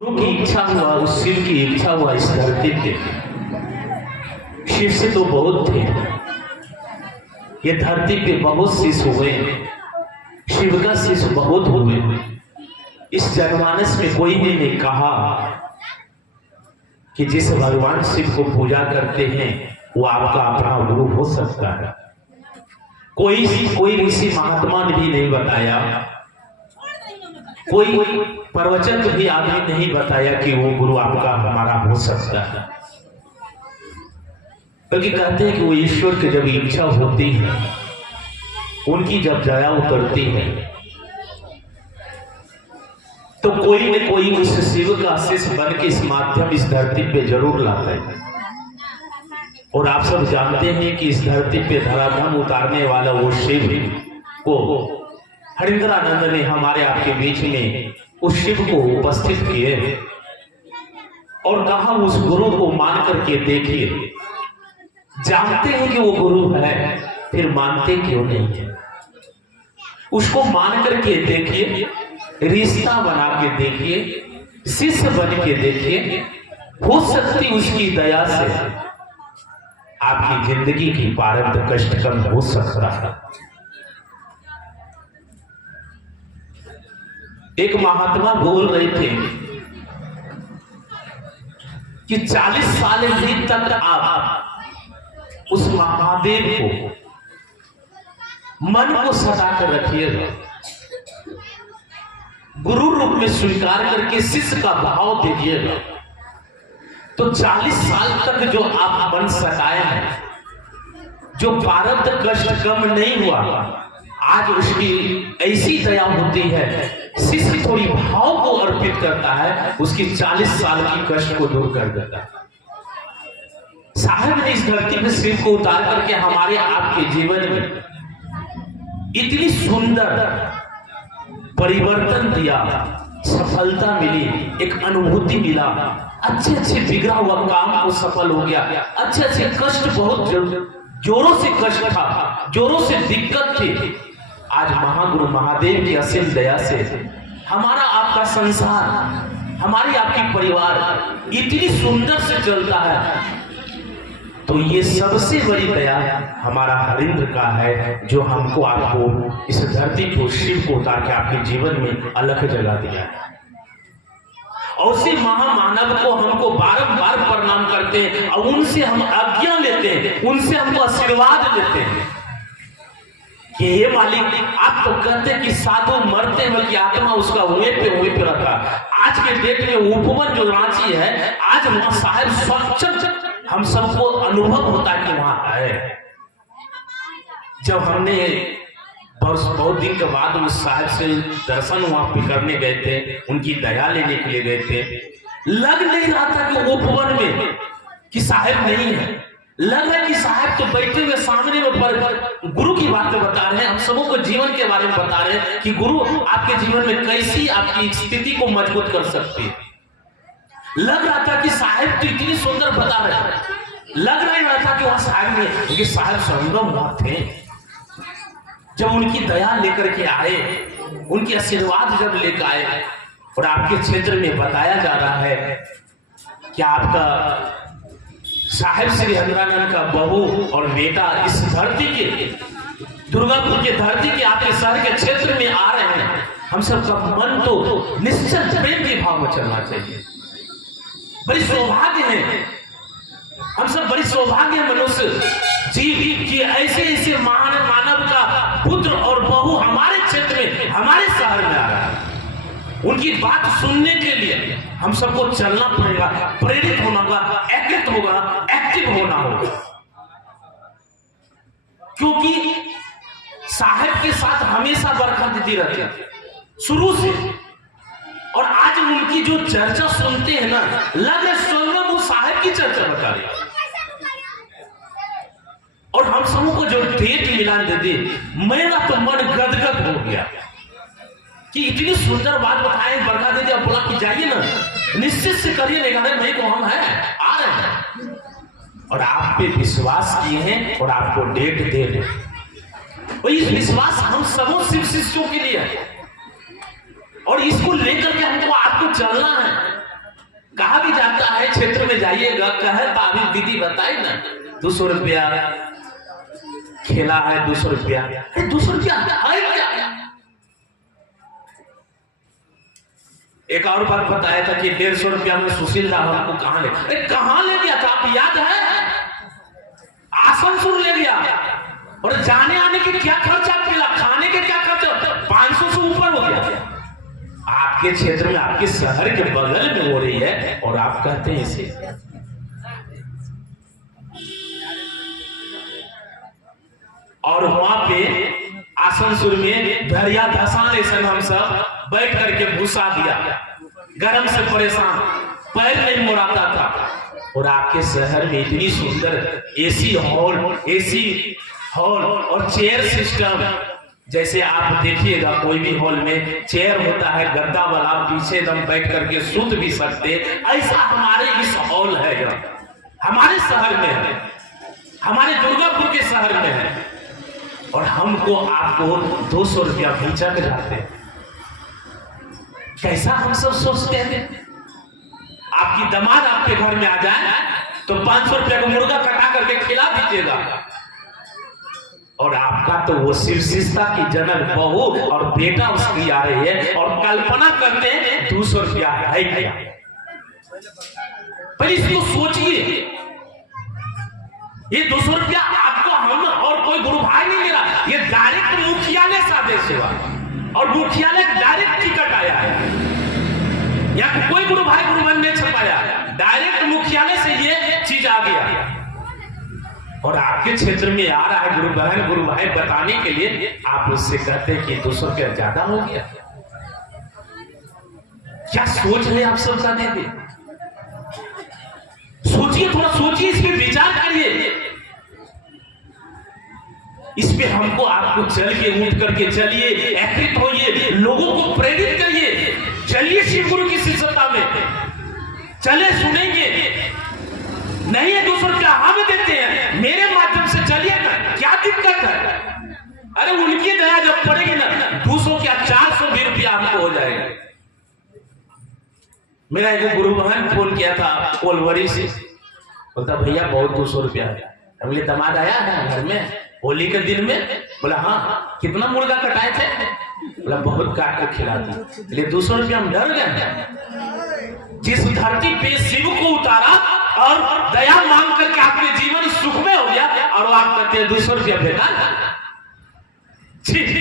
गुरु की इच्छा हुआ, उस शिव की इच्छा हुआ इस धरती पे। शिव से तो बहुत थे, ये धरती पे बहुत शिष्य हुए, शिव का शिष्य बहुत हुए। इस जनमानस में कोई ने नहीं कहा कि जिस भगवान शिव को पूजा करते हैं वो आपका अपना गुरु हो सकता है। कोई ऋषि महात्मा ने भी नहीं बताया, कोई प्रवचन भी आदमी नहीं बताया कि वो गुरु आपका हमारा हो सकता है। बल्कि कहते हैं कि वो ईश्वर की जब इच्छा होती है, उनकी जब दया उतरती है, तो कोई न कोई उस शिव का शिष्य बन के इस माध्यम इस धरती पे जरूर लाता है। और आप सब जानते हैं कि इस धरती पे धराधम उतारने वाला वो शिव को हरिंद्रानंद ने हमारे आपके बीच में उस शिव को उपस्थित किए और कहा उस गुरु को मान करके देखिए। जानते हैं कि वो गुरु है, फिर मानते क्यों नहीं है? उसको मान करके देखिए, रिश्ता बना के देखिए, शिष्य बन के देखिए। हो सकती उसकी दया से आपकी जिंदगी की प्रारब्ध कष्ट कम हो सकता है। एक महात्मा बोल रहे थे कि 40 साल भी तक आप उस महादेव को मन को सटा कर रखिएगा, गुरु रूप में स्वीकार करके शिष्य का भाव दीजिएगा, तो 40 साल तक जो आप मन सताए हैं, जो प्रारब्ध कष्ट कम नहीं हुआ, आज उसकी ऐसी दया होती है। शिष्य थोड़ी भाव को अर्पित करता है, उसकी 40 साल की कष्ट को दूर कर देता है। साहब ने इस धरती में शिव को उतार करके हमारे आपके जीवन में इतनी सुंदर परिवर्तन दिया, सफलता मिली, एक अनुभूति मिला, अच्छे बिगड़ा हुआ काम को सफल हो गया, अच्छे कष्ट, बहुत जोरों से कष्ट था, जोरों से दिक्कत थी। आज महागुरु महादेव की असीम दया से हमारा आपका संसार, हमारी आपकी परिवार इतनी सुंदर से चलता है। तो ये सबसे बड़ी दया हमारा हरिंद्र का है, जो हमको आपको इस धरती को शिव को उतार के आपके जीवन में अलग जगह दिया है। और उसी महामानव को हमको बारंबार प्रणाम करते हैं और उनसे हम आज्ञा लेते हैं, उनसे हमको आशीर्वाद लेते हैं कि हे मालिक, आप तो कहते हैं कि साधु मरते हैं कि आत्मा उसका हुए पे रहता। आज के डेट में उपवन जो रांची है, आज वहां साहिब स्वच्छ हम सबको अनुभव होता है कि वहां है। जब हमने बहुत दिन के बाद उस साहिब से दर्शन वहां पे करने गए थे, उनकी दया लेने के लिए गए थे, लग नहीं रहा था कि उपवन में कि साहिब नहीं है। लग रहा है कि साहब तो बैठे हुए सामने में पर गुरु की बातें बता रहे हैं, हम सबों को जीवन के बारे में बता रहे हैं कि गुरु आपके जीवन में कैसी आपकी स्थिति को मजबूत कर सकती है। लग रहा था कि साहब तो इतनी सुंदर बता रहे हैं, लग नहीं रहा था कि वहां साहब में, क्योंकि साहब संगम वहां थे। जब उनकी दया लेकर के आए, उनके आशीर्वाद जब लेकर आए और आपके क्षेत्र में बताया जा रहा है कि आपका साहिब श्री हरिंद्रानंद का बहू और बेटा इस धरती के, दुर्गापुर के धरती के आपके शहर के क्षेत्र में आ रहे हैं, हम सबका मन तो निश्चित प्रेम के भाव में चलना चाहिए। बड़ी सौभाग्य है, हम सब बड़ी सौभाग्य मनुष्य जीव कि ऐसे महान मानव का पुत्र और बहू हमारे क्षेत्र में, हमारे शहर में आ रहा है। उनकी बात सुनने के लिए हम सबको चलना पड़ेगा, प्रेरित होना होगा, एक्टिव होना होगा। क्योंकि साहिब के साथ हमेशा बरकत देती रहती है शुरू से, और आज उनकी जो चर्चा सुनते हैं ना, लग रहा है वो साहिब की चर्चा बता रही। और हम सबों को जो डेट मिला दे दी, मेरा तो मन गदगद हो गया कि इतनी सुंदर बात बताए, बरकत दे दिया, बोला कि जाइए ना, निश्चित से करिए, नहीं को हम हैं, आ रहे हैं। और आप पे विश्वास किए हैं और आपको डेट दे रहे हैं। और इस विश्वास हम सबों शिव शिष्यों के लिए है, और इसको लेकर के हमको आपको चलना है। कहा भी जाता है क्षेत्र में जाइएगा, कहे ताबीज दीदी बताई ना 200 रुपया खेला है, 200 रुपया, 200 रुपया है क्या? एक और बात बताया था कि 150 रुपया में सुशील राव हमको कहां ले गया था, आप याद है? आसनसोल ले गया, और जाने आने के क्या खर्चा मिला, खाने के क्या खर्चा, 500 से ऊपर हो गया। आपके क्षेत्र में, आपके शहर के बगल में हो रही है और आप कहते हैं इसे। और वहां पे आसनसोल में धरिया धसान ऐसा हम सब बैठ करके भूसा दिया, गर्म से परेशान, पैर नहीं मोड़ाता था। और आपके शहर में इतनी सुंदर एसी हॉल और चेयर सिस्टम, जैसे आप देखिएगा कोई भी हॉल में चेयर होता है गद्दा वाला, पीछे एकदम बैठ करके सूत भी सकते, ऐसा हमारे इस हॉल है, हमारे शहर में है, हमारे दुर्गापुर के शहर में है। और हमको आपको 200 रुपया बेचा के जाते हैं। कैसा हम सब सोचते हैं? आपकी दामाद आपके घर में आ जाए तो 500 रुपया का मुर्गा कटा करके खिला दीजिएगा, और आपका तो वो शिवशिष्टा की जनक बहू और बेटा उसकी आ रही है, और कल्पना करते हैं 200 रुपया है क्या? पहले इसको सोचिए, ये 200 रुपया आपको हम और कोई गुरु भाई नहीं मिला, ये डायरेक्ट मुखियालय से आदेश हुआ, और मुखियालय डायरेक्ट टिकट आया है, यहाँ कोई गुरु भाई गुरु बहन ने छपाया, डायरेक्ट मुखियालय से ये चीज आ गया। और आपके क्षेत्र में आ रहा है गुरु बहन गुरु भाई बताने के लिए, आप उससे कहते हैं कि 200 रुपया ज्यादा हो गया। क्या सोच रहे आप सब जाने दे? सोचिए, थोड़ा सोचिए, इस पे विचार करिए, इस पे हमको आपको चल के उठ करके चलिए, एक्टिव होइए, लोगों को प्रेरित करिए, चलिए शिव गुरु की शिष्यता में चले, सुनेंगे नहीं है 200 रुपया हम देते हैं, मेरे माध्यम से चलिए ना, क्या दिक्कत है? अरे उनकी दया जब पड़ेगी ना, 200 क्या 400 भी रुपया हमको हो जाएगा। मेरा एक गुरु बहन फोन किया था कोलवरी से, बोलता भैया बहुत 200 रुपया है। हमने दामाद आया है घर में होली के दिन में, बोला हाँ कितना मुर्गा कटाए थे, बोला बहुत काट कर खिला दी। 200 रुपया हम डर गए। जिस धरती पे शिव को उतारा और दया मांग करके आपके जीवन सुखमय हो गया, और आप कहते हैं 200 रुपया बेकार।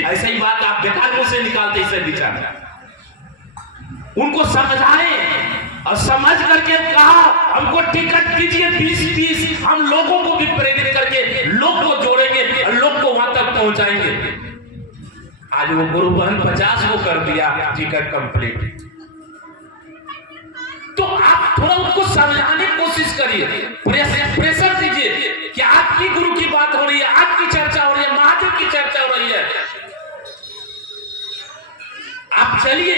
ऐसा ही बात आप बेकार को से निकालते, इसे विचार उनको समझाएं और समझ करके कहा हमको टिकट दीजिए 20-20, हम लोगों को भी प्रेरित करके लोग को जोड़ेंगे और लोग को वहां तक पहुंचाएंगे। आज वो गुरु बहन 50 को कर दिया टिकट कंप्लीट। तो आप थोड़ा उनको समझाने की कोशिश करिए, प्रेशर दीजिए कि आपकी गुरु की बात हो रही है, आपकी चर्चा हो रही है, महादेव की चर्चा हो रही है, आप चलिए,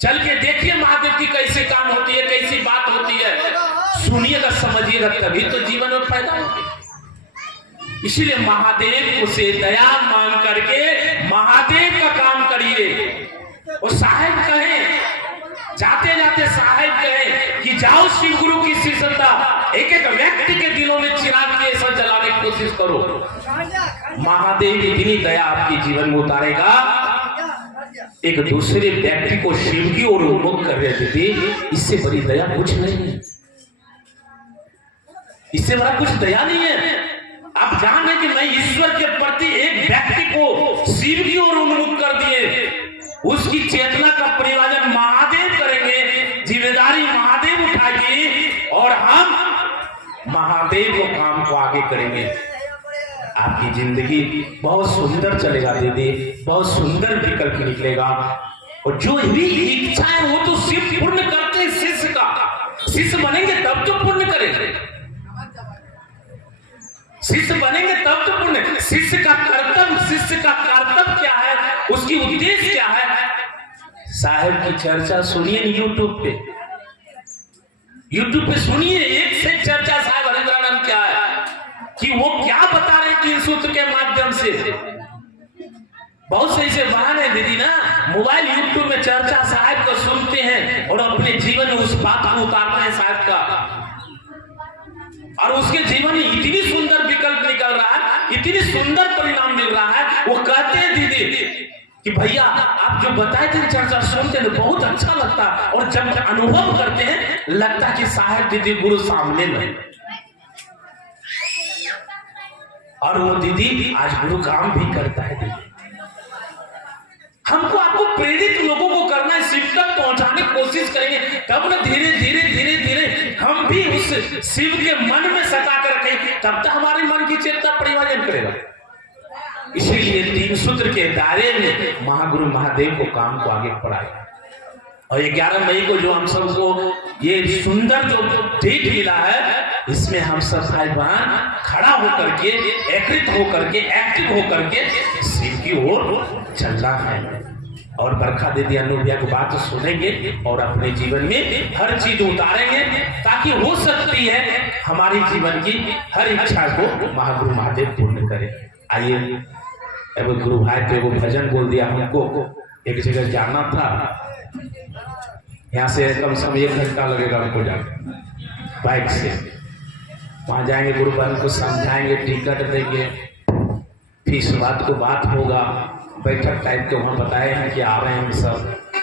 चल के देखिए महादेव की कैसे काम होती है, कैसी बात होती है, सुनिएगा समझिएगा, तभी तो जीवन में फायदा होगा। इसलिए महादेव से दया मांग करके महादेव का काम करिए। और साहेब कहे, जाते जाते साहेब कहे कि जाओ शिव गुरु की शिष्यता, एक एक व्यक्ति के दिलों में चिराग की ऐसा जलाने की कोशिश करो, महादेव इतनी दया आपके जीवन में उतारेगा। एक दूसरे व्यक्ति को शिव की ओर उन्मुख कर रहे थे, इससे बड़ी दया कुछ नहीं है, इससे बड़ा कुछ दया नहीं है। आप जान रहे कि मैं ईश्वर के प्रति एक व्यक्ति को शिव की ओर उन्मुख कर दिए, उसकी चेतना का परिवाजन महादेव करेंगे, जिम्मेदारी महादेव उठाएगी, और हम महादेव को काम को आगे करेंगे। आपकी जिंदगी बहुत सुंदर चलेगा दीदी, बहुत सुंदर विकल्प निकलेगा। और जो भी इच्छा है वो तो शिव पूर्ण करते हैं। शिष्य का शिष्य बनेंगे तब तो पूर्ण करेंगे, शिष्य बनेंगे तब तो पुण्य। शिष्य का कर्तव्य क्या है, उसकी उद्देश्य क्या है? साहब की चर्चा सुनिए यूट्यूब पे सुनिए, एक से चर्चा साहब हरिंद्रानंद क्या है कि वो क्या बता रहे 3 सूत्र के माध्यम से। बहुत से ऐसे बहाने दीदी ना, मोबाइल यूट्यूब में चर्चा साहब को सुनते हैं और अपने जीवन में उस बात को उतारते हैं साहब का, और उसके जीवन में इतनी सुंदर विकल्प निकल रहा है, इतनी सुंदर परिणाम मिल रहा है। वो कहते हैं दीदी कि भैया आप जो बताए थे चर्चा सुनते हैं तो बहुत अच्छा लगता, और जब अनुभव करते हैं लगता कि साहब दीदी गुरु सामने नहीं। और वो दीदी आज गुरु काम भी करता है। दीदी हमको आपको प्रेरित लोगों को करना है, शिव तक पहुंचाने की कोशिश करेंगे, तब ना धीरे धीरे धीरे धीरे हम भी उस शिव के मन में सता कर रखेंगे, तब तक हमारे मन की चेतना परिवर्तन करेगा। इसीलिए 3 सूत्र के दायरे में महागुरु महादेव को काम को आगे बढ़ाया। और 11 मई को जो हम सबको ये सुंदर जो डेट मिला है, इसमें हम सब भाई बहन खड़ा होकर के, एकत्रित होकर के, एक्टिव होकर के शिव की ओर चलना है। और बरखा दीदी अनुभव की बात सुनेंगे और अपने जीवन में हर चीज उतारेंगे, ताकि हो सकती है हमारी जीवन की हर इच्छा को महागुरु महादेव पूर्ण करे। आइए, एगो गुरु भाई तो एगो भजन बोल दिया, हमको एक जगह जाना था, यहाँ से कम से कम 1 घंटा लगेगा हमको जाने बाइक से। वहां जाएंगे, गुरु बहन को समझाएंगे, टिकट देंगे, फीस बात को बात होगा, बैठक टाइप के वहां बताए हैं कि आ रहे हैं हम सब।